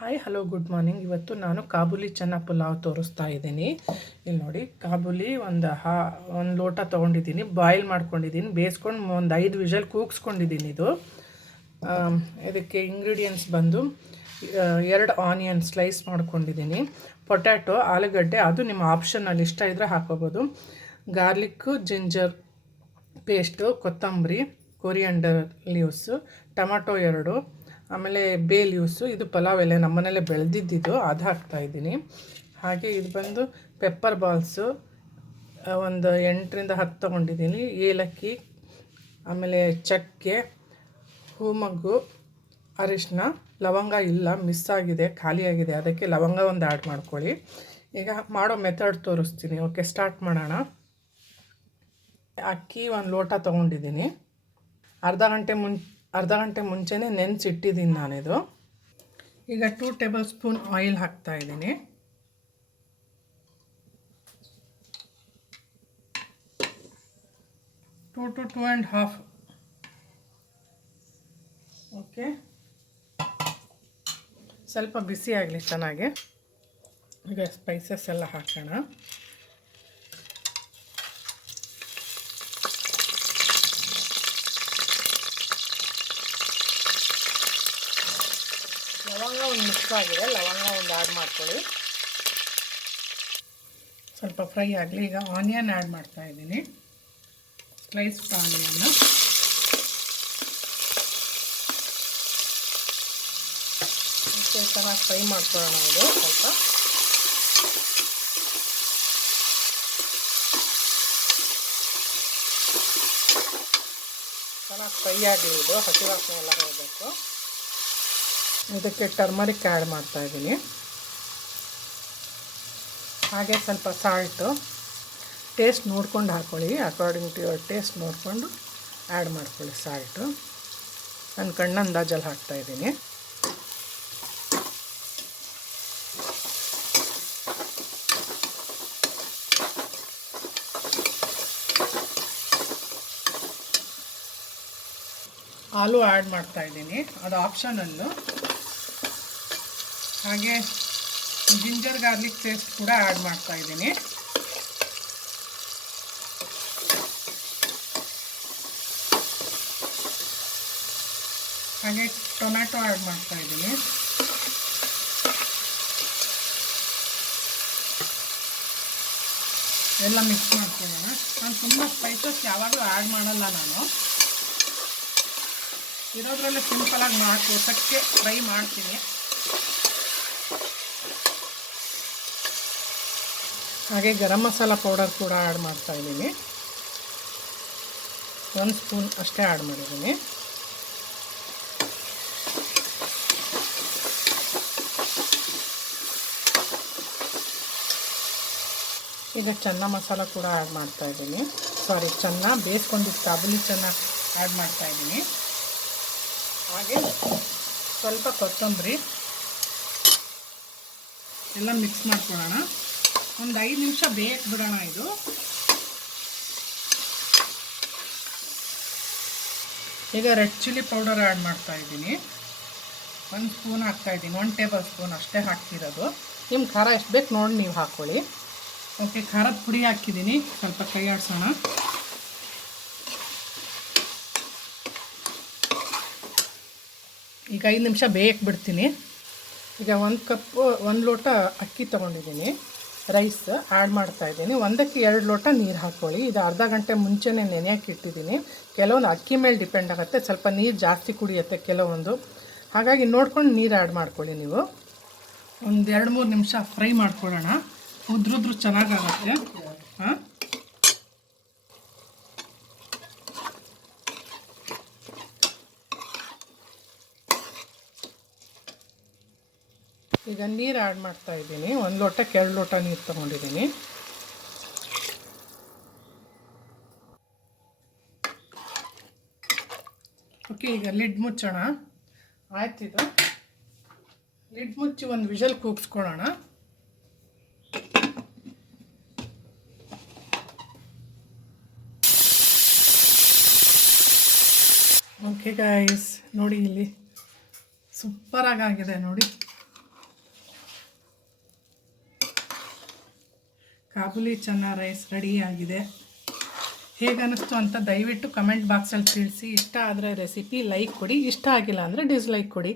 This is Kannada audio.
Hi hello good morning. ಇವತ್ತು ನಾನು ಕಾಬೂಲಿ ಚೆನ್ನ ಪುಲಾವ್ ತೋರಿಸ್ತಾ ಇದ್ದೀನಿ. ಇಲ್ಲಿ ನೋಡಿ, ಕಾಬೂಲಿ ಒಂದು ಲೋಟ ತೊಗೊಂಡಿದ್ದೀನಿ, ಬಾಯ್ಲ್ ಮಾಡ್ಕೊಂಡಿದ್ದೀನಿ, ಬೇಯಿಸ್ಕೊಂಡು ಒಂದು 5 ವಿಷಲ್ ಕೂಗಿಸ್ಕೊಂಡಿದ್ದೀನಿ. ಇದಕ್ಕೆ ಇಂಗ್ರೀಡಿಯೆಂಟ್ಸ್ ಬಂದು 2 ಆನಿಯನ್ ಸ್ಲೈಸ್ ಮಾಡ್ಕೊಂಡಿದ್ದೀನಿ, ಪೊಟ್ಯಾಟೊ ಆಲೂಗಡ್ಡೆ, ಅದು ನಿಮ್ಮ ಆಪ್ಷನಲ್ಲಿ ಇಷ್ಟ ಇದ್ದರೆ ಹಾಕೋಬೋದು, ಗಾರ್ಲಿಕ್ಕು ಜಿಂಜರ್ ಪೇಸ್ಟು, ಕೊತ್ತಂಬರಿ, ಕೊರಿಯಂಡರ್ ಲೀವ್ಸು, ಟೊಮಾಟೊ 2, ಆಮೇಲೆ ಬೇ ಲೀವ್ಸು. ಇದು ಪಲಾವ್ ಎಲೆ ನಮ್ಮನೇಲೆ ಬೆಳೆದಿದ್ದು, ಅದು ಹಾಕ್ತಾಯಿದ್ದೀನಿ. ಹಾಗೆ ಇದು ಬಂದು ಪೆಪ್ಪರ್ ಬಾಲ್ಸು ಒಂದು 8ರಿಂದ 10 ತೊಗೊಂಡಿದ್ದೀನಿ, ಏಲಕ್ಕಿ, ಆಮೇಲೆ ಚಕ್ಕೆ, ಹೂಮಗ್ಗು, ಅರಿಶಿನ, ಲವಂಗ ಇಲ್ಲ, ಮಿಸ್ ಆಗಿದೆ, ಖಾಲಿಯಾಗಿದೆ, ಅದಕ್ಕೆ ಲವಂಗ ಒಂದು ಆ್ಯಡ್ ಮಾಡ್ಕೊಳ್ಳಿ. ಈಗ ಮಾಡೋ ಮೆಥಡ್ ತೋರಿಸ್ತೀನಿ. ಓಕೆ, ಸ್ಟಾರ್ಟ್ ಮಾಡೋಣ. ಅಕ್ಕಿ 1 ಲೋಟ ತೊಗೊಂಡಿದ್ದೀನಿ, ಅರ್ಧ ಗಂಟೆ ಮುಂಚೆನೇ ನೆನೆಸಿಟ್ಟಿದ್ದೀನಿ ನಾನಿದು. ಈಗ 2 ಟೇಬಲ್ ಸ್ಪೂನ್ ಆಯಿಲ್ ಹಾಕ್ತಾಯಿದ್ದೀನಿ. Two to 2.5. ಓಕೆ, ಸ್ವಲ್ಪ ಬಿಸಿ ಆಗಲಿ ಚೆನ್ನಾಗಿ. ಈಗ ಸ್ಪೈಸಸ್ ಎಲ್ಲ ಹಾಕೋಣ. ಲವಂಗ ಒಂದು ಮಿಕ್ಸ್ ಆಗಿದೆ, ಲವಂಗ ಒಂದು ಆ್ಯಡ್ ಮಾಡ್ಕೊಳ್ಳಿ. ಸ್ವಲ್ಪ ಫ್ರೈ ಆಗಲಿ. ಈಗ ಆನಿಯನ್ ಆ್ಯಡ್ ಮಾಡ್ತಾಯಿದ್ದೀನಿ, ಸ್ಲೈಸ್ಡ್ ಆನಿಯನ್ನು. ಚೆನ್ನಾಗಿ ಫ್ರೈ ಮಾಡ್ಕೊಳ್ಳೋಣ. ಇದು ಸ್ವಲ್ಪ ಚೆನ್ನಾಗಿ ಫ್ರೈ ಆಗಲಿ, ಇದು ಹಸಿ ವಾಸನೆ ಎಲ್ಲ ಹೋಗಬೇಕು. ಇದಕ್ಕೆ ಟರ್ಮರಿಕ್ ಆ್ಯಡ್ ಮಾಡ್ತಾಯಿದ್ದೀನಿ, ಹಾಗೆ ಸ್ವಲ್ಪ ಸಾಲ್ಟು ಟೇಸ್ಟ್ ನೋಡ್ಕೊಂಡು ಹಾಕ್ಕೊಳ್ಳಿ, ಅಕಾರ್ಡಿಂಗ್ ಟು ಯುವರ್ ಟೇಸ್ಟ್ ನೋಡಿಕೊಂಡು ಆ್ಯಡ್ ಮಾಡ್ಕೊಳ್ಳಿ ಸಾಲ್ಟು. ನಾನು ಕಣ್ಣು ಅಂದಾಜಲ್ಲಿ ಹಾಕ್ತಾಯಿದ್ದೀನಿ. ಆಲೂ ಆ್ಯಡ್ ಮಾಡ್ತಾಯಿದ್ದೀನಿ, ಅದು ಆಪ್ಷನಲ್ಲು. ಹಾಗೆ ಜಿಂಜರ್ ಗಾರ್ಲಿಕ್ ಪೇಸ್ಟ್ ಕೂಡ ಆ್ಯಡ್ ಮಾಡ್ತಾಯಿದ್ದೀನಿ. ಹಾಗೆ ಟೊಮ್ಯಾಟೊ ಆ್ಯಡ್ ಮಾಡ್ತಾಯಿದ್ದೀನಿ. ಎಲ್ಲ ಮಿಕ್ಸ್ ಮಾಡ್ಕೊಳ್ಳೋಣ. ನಾನು ತುಂಬ ಸ್ಪೈಸಸ್ ಯಾವಾಗಲೂ ಆ್ಯಡ್ ಮಾಡಲ್ಲ, ನಾನು ಇರೋದ್ರಲ್ಲೇ ಸಿಂಪಲಾಗಿ ಊಟಕ್ಕೆ ಫ್ರೈ ಮಾಡ್ತೀನಿ. ಹಾಗೆ ಗರಂ ಮಸಾಲ ಪೌಡರ್ ಕೂಡ ಆ್ಯಡ್ ಮಾಡ್ತಾಯಿದ್ದೀನಿ, 1 ಸ್ಪೂನ್ ಅಷ್ಟೇ ಆ್ಯಡ್ ಮಾಡಿದ್ದೀನಿ. ಈಗ ಚೆನ್ನ ಮಸಾಲ ಕೂಡ ಆ್ಯಡ್ ಮಾಡ್ತಾಯಿದ್ದೀನಿ, ಚೆನ್ನ ಬೇಯಿಸ್ಕೊಂಡಿದ್ದು ಕಾಬೂಲಿ ಚೆನ್ನ ಆ್ಯಡ್ ಮಾಡ್ತಾಯಿದ್ದೀನಿ. ಹಾಗೆ ಸ್ವಲ್ಪ ಕೊತ್ತಂಬರಿ ಎಲ್ಲ ಮಿಕ್ಸ್ ಮಾಡ್ಕೊಳ್ಳೋಣ. ಒಂದು 5 ನಿಮಿಷ ಬೇಯಕ್ಕೆ ಬಿಡೋಣ. ಇದು ಈಗ ರೆಡ್ ಚಿಲ್ಲಿ ಪೌಡರ್ ಆ್ಯಡ್ ಮಾಡ್ತಾಯಿದ್ದೀನಿ, 1 ಸ್ಪೂನ್ ಹಾಕ್ತಾಯಿದ್ದೀನಿ, 1 ಟೇಬಲ್ ಸ್ಪೂನ್ ಅಷ್ಟೇ ಹಾಕ್ತಿರೋದು. ನಿಮ್ಮ ಖಾರ ಎಷ್ಟು ಬೇಕು ನೋಡಿ ನೀವು ಹಾಕ್ಕೊಳ್ಳಿ. ಓಕೆ, ಖಾರದ ಪುಡಿ ಹಾಕಿದ್ದೀನಿ, ಸ್ವಲ್ಪ ಕೈ ಆಡಿಸೋಣ. ಈಗ 5 ನಿಮಿಷ ಬೇಯಕ್ಕೆ ಬಿಡ್ತೀನಿ. ಈಗ 1 ಲೋಟ ಅಕ್ಕಿ ತೊಗೊಂಡಿದ್ದೀನಿ, ರೈಸ್ ಆ್ಯಡ್ ಮಾಡ್ತಾಯಿದ್ದೀನಿ. 1ಕ್ಕೆ 2 ಲೋಟ ನೀರು ಹಾಕ್ಕೊಳ್ಳಿ. ಇದು ಅರ್ಧ ಗಂಟೆ ಮುಂಚೆನೇ ನೆನೆಯೋಕ್ಕೆ ಇಟ್ಟಿದ್ದೀನಿ. ಕೆಲವೊಂದು ಅಕ್ಕಿ ಮೇಲೆ ಡಿಪೆಂಡ್ ಆಗುತ್ತೆ, ಸ್ವಲ್ಪ ನೀರು ಜಾಸ್ತಿ ಕುಡಿಯುತ್ತೆ ಕೆಲವೊಂದು, ಹಾಗಾಗಿ ನೋಡ್ಕೊಂಡು ನೀರು ಆ್ಯಡ್ ಮಾಡ್ಕೊಳ್ಳಿ ನೀವು. ಒಂದು 2-3 ನಿಮಿಷ ಫ್ರೈ ಮಾಡ್ಕೊಳ್ಳೋಣ, ಉದ್ರುದ್ರು ಚೆನ್ನಾಗಾಗುತ್ತೆ. ಹಾಂ, ಈಗ ನೀರು ಆ್ಯಡ್ ಮಾಡ್ತಾಯಿದ್ದೀನಿ. 1 ಲೋಟಕ್ಕೆ 2 ಲೋಟ ನೀರು ತೊಗೊಂಡಿದ್ದೀನಿ. ಓಕೆ, ಈಗ ಲಿಡ್ ಮುಚ್ಚೋಣ. ಆಯ್ತಿದು, ಲಿಡ್ ಮುಚ್ಚಿ 1 ವಿಷಲ್ ಕೂಗಿಸ್ಕೊಳ್ಳೋಣ. ಓಕೆ ಗೈಸ್, ನೋಡಿ ಇಲ್ಲಿ ಸೂಪರಾಗಿ ಆಗಿದೆ ನೋಡಿ. ಕಾಬೂಲಿ ಚನ್ನ ರೈಸ್ ರೆಡಿಯಾಗಿದೆ. ಹೇಗನ್ನಿಸ್ತು ಅಂತ ದಯವಿಟ್ಟು ಕಮೆಂಟ್ ಬಾಕ್ಸಲ್ಲಿ ತಿಳಿಸಿ. ಇಷ್ಟ ಆದರೆ ರೆಸಿಪಿ ಲೈಕ್ ಕೊಡಿ, ಇಷ್ಟ ಆಗಿಲ್ಲ ಅಂದರೆ ಡಿಸ್ಲೈಕ್ ಕೊಡಿ.